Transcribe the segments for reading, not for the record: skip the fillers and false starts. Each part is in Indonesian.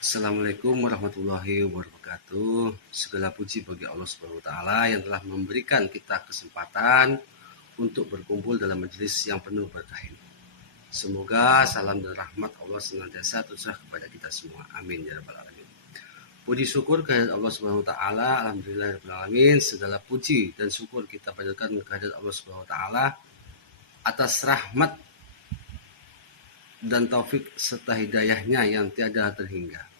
Assalamualaikum warahmatullahi wabarakatuh. Segala puji bagi Allah Subhanahu wa taala yang telah memberikan kita kesempatan untuk berkumpul dalam majelis yang penuh berkah ini. Semoga salam dan rahmat Allah senantiasa tercurah kepada kita semua. Amin ya rabbal alamin. Puji syukur kehadirat Allah Subhanahu wa taala. Alhamdulillah rabbil alamin. Segala puji dan syukur kita panjatkan kehadirat Allah Subhanahu wa taala atas rahmat dan taufik serta hidayahnya yang tiada terhingga.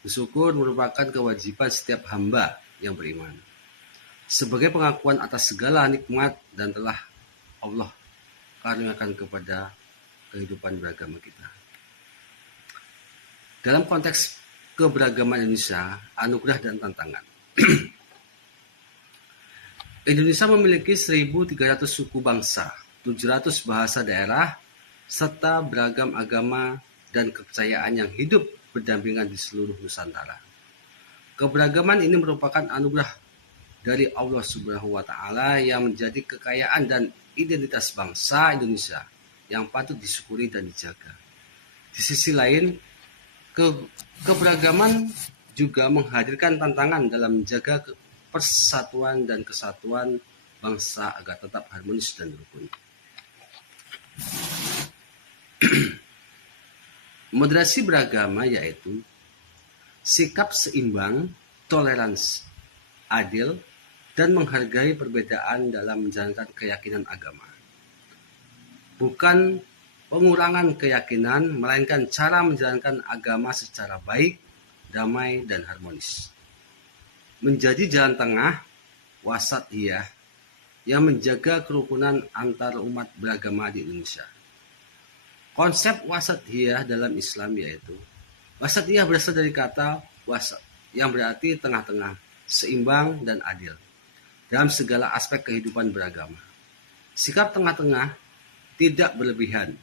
Bersyukur merupakan kewajiban setiap hamba yang beriman, sebagai pengakuan atas segala nikmat dan telah Allah karuniakan kepada kehidupan beragama kita. Dalam konteks keberagaman Indonesia, anugerah dan tantangan. Indonesia memiliki 1.300 suku bangsa, 700 bahasa daerah, serta beragam agama dan kepercayaan yang hidup berdampingan di seluruh Nusantara. Keberagaman ini merupakan anugerah dari Allah Subhanahu wa taala yang menjadi kekayaan dan identitas bangsa Indonesia yang patut disyukuri dan dijaga. Di sisi lain, keberagaman juga menghadirkan tantangan dalam menjaga persatuan dan kesatuan bangsa agar tetap harmonis dan rukun. Moderasi beragama yaitu sikap seimbang, toleransi, adil, dan menghargai perbedaan dalam menjalankan keyakinan agama. Bukan pengurangan keyakinan, melainkan cara menjalankan agama secara baik, damai, dan harmonis. Menjadi jalan tengah, wasatiyah, yang menjaga kerukunan antar umat beragama di Indonesia. Konsep wasatiyah dalam Islam yaitu wasatiyah berasal dari kata wasat yang berarti tengah-tengah, seimbang dan adil dalam segala aspek kehidupan beragama. Sikap tengah-tengah, tidak berlebihan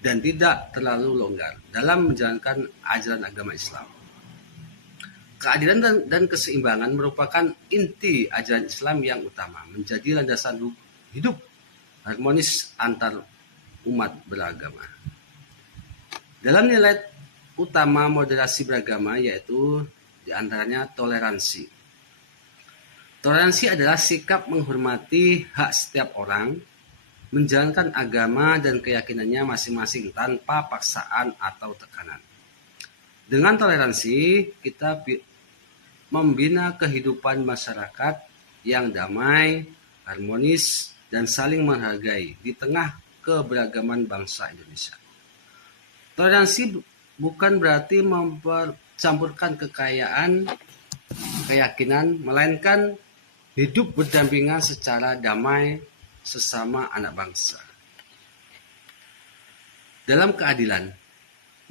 dan tidak terlalu longgar dalam menjalankan ajaran agama Islam. Keadilan dan keseimbangan merupakan inti ajaran Islam yang utama, menjadi landasan hidup harmonis antar umat beragama. Dalam nilai utama moderasi beragama yaitu diantaranya toleransi. Toleransi adalah sikap menghormati hak setiap orang, menjalankan agama dan keyakinannya masing-masing tanpa paksaan atau tekanan. Dengan toleransi, kita membina kehidupan masyarakat yang damai, harmonis, dan saling menghargai di tengah keberagaman bangsa Indonesia. Toleransi bukan berarti mempercampurkan keyakinan, melainkan hidup berdampingan secara damai sesama anak bangsa. Dalam keadilan,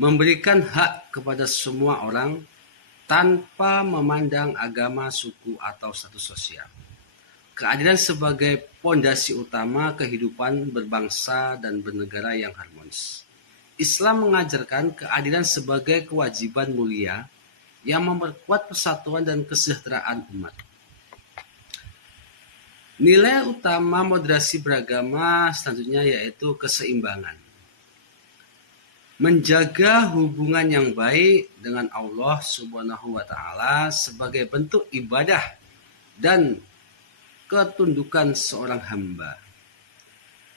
memberikan hak kepada semua orang tanpa memandang agama, suku, atau status sosial. Keadilan sebagai pondasi utama kehidupan berbangsa dan bernegara yang harmonis. Islam mengajarkan keadilan sebagai kewajiban mulia yang memperkuat persatuan dan kesejahteraan umat. Nilai utama moderasi beragama selanjutnya yaitu keseimbangan. Menjaga hubungan yang baik dengan Allah Subhanahu wa taala sebagai bentuk ibadah dan ketundukan seorang hamba.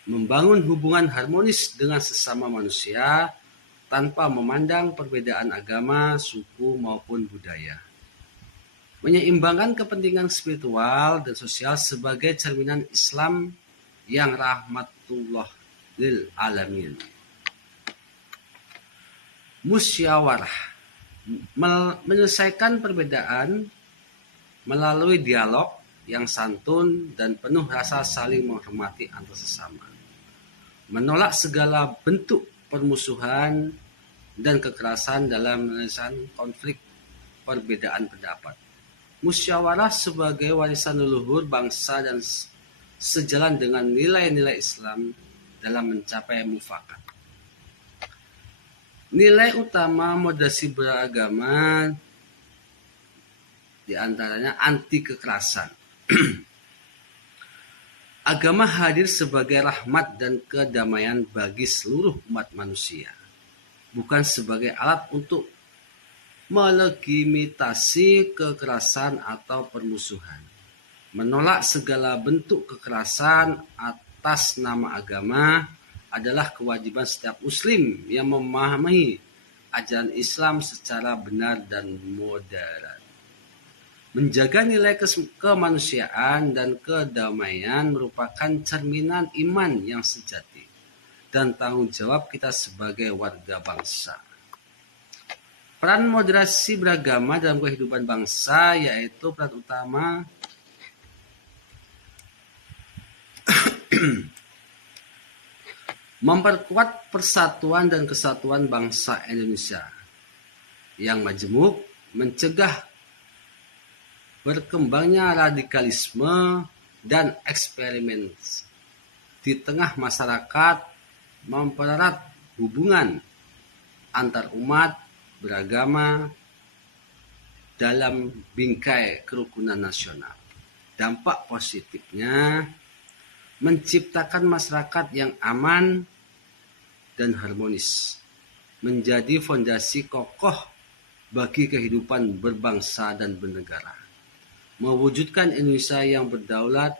Membangun hubungan harmonis dengan sesama manusia tanpa memandang perbedaan agama, suku, maupun budaya. Menyeimbangkan kepentingan spiritual dan sosial sebagai cerminan Islam yang rahmatullah lil alamin. Musyawarah, menyelesaikan perbedaan melalui dialog yang santun dan penuh rasa saling menghormati antar sesama. Menolak segala bentuk permusuhan dan kekerasan dalam menyelesaikan konflik perbedaan pendapat. Musyawarah sebagai warisan leluhur bangsa dan sejalan dengan nilai-nilai Islam dalam mencapai mufakat. Nilai utama moderasi beragama diantaranya anti kekerasan. Agama hadir sebagai rahmat dan kedamaian bagi seluruh umat manusia, bukan sebagai alat untuk melegitimasi kekerasan atau permusuhan, menolak segala bentuk kekerasan atas nama agama adalah kewajiban setiap muslim yang memahami ajaran Islam secara benar dan moderat. Menjaga nilai kemanusiaan dan kedamaian merupakan cerminan iman yang sejati dan tanggung jawab kita sebagai warga bangsa. Peran moderasi beragama dalam kehidupan bangsa yaitu peran utama memperkuat persatuan dan kesatuan bangsa Indonesia yang majemuk, mencegah berkembangnya radikalisme dan eksperimen di tengah masyarakat, mempererat hubungan antar umat beragama dalam bingkai kerukunan nasional. Dampak positifnya menciptakan masyarakat yang aman dan harmonis, menjadi fondasi kokoh bagi kehidupan berbangsa dan bernegara, mewujudkan Indonesia yang berdaulat,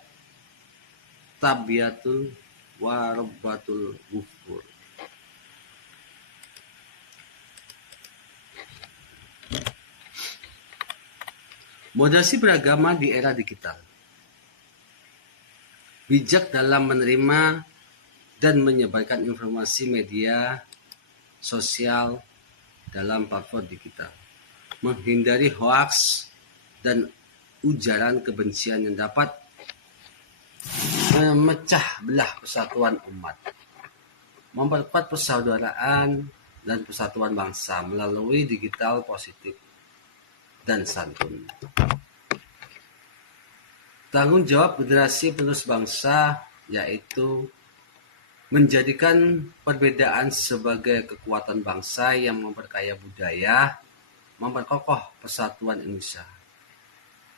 tabiatul warabatul ghufur. Moderasi beragama di era digital. Bijak dalam menerima dan menyebarkan informasi media sosial dalam platform digital. Menghindari hoaks dan ujaran kebencian yang dapat memecah belah persatuan umat. Memperkuat persaudaraan dan persatuan bangsa melalui digital positif dan santun. Tanggung jawab generasi penerus bangsa yaitu menjadikan perbedaan sebagai kekuatan bangsa yang memperkaya budaya, memperkokoh persatuan Indonesia.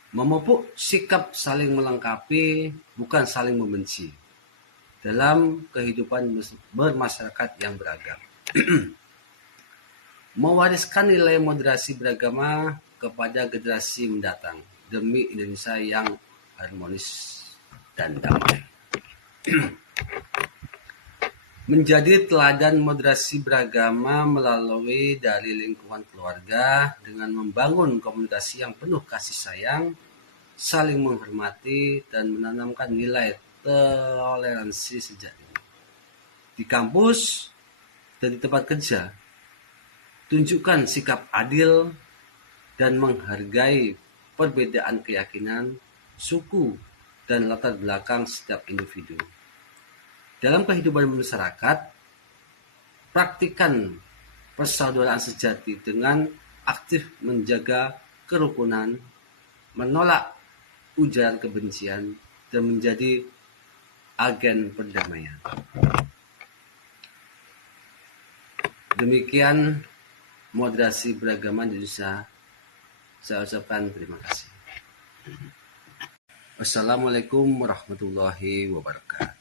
Memupuk sikap saling melengkapi, bukan saling membenci, dalam kehidupan bermasyarakat yang beragam. Mewariskan nilai moderasi beragama kepada generasi mendatang demi Indonesia yang harmonis dan damai. Menjadi teladan moderasi beragama melalui dari lingkungan keluarga dengan membangun komunikasi yang penuh kasih sayang, saling menghormati, dan menanamkan nilai toleransi sejak dini. Di kampus dan di tempat kerja, tunjukkan sikap adil dan menghargai perbedaan keyakinan, suku, dan latar belakang setiap individu. Dalam kehidupan masyarakat, praktikan persaudaraan sejati dengan aktif menjaga kerukunan, menolak ujaran kebencian, dan menjadi agen perdamaian. Demikian moderasi beragama di Indonesia. Saya ucapkan terima kasih. Wassalamualaikum warahmatullahi wabarakatuh.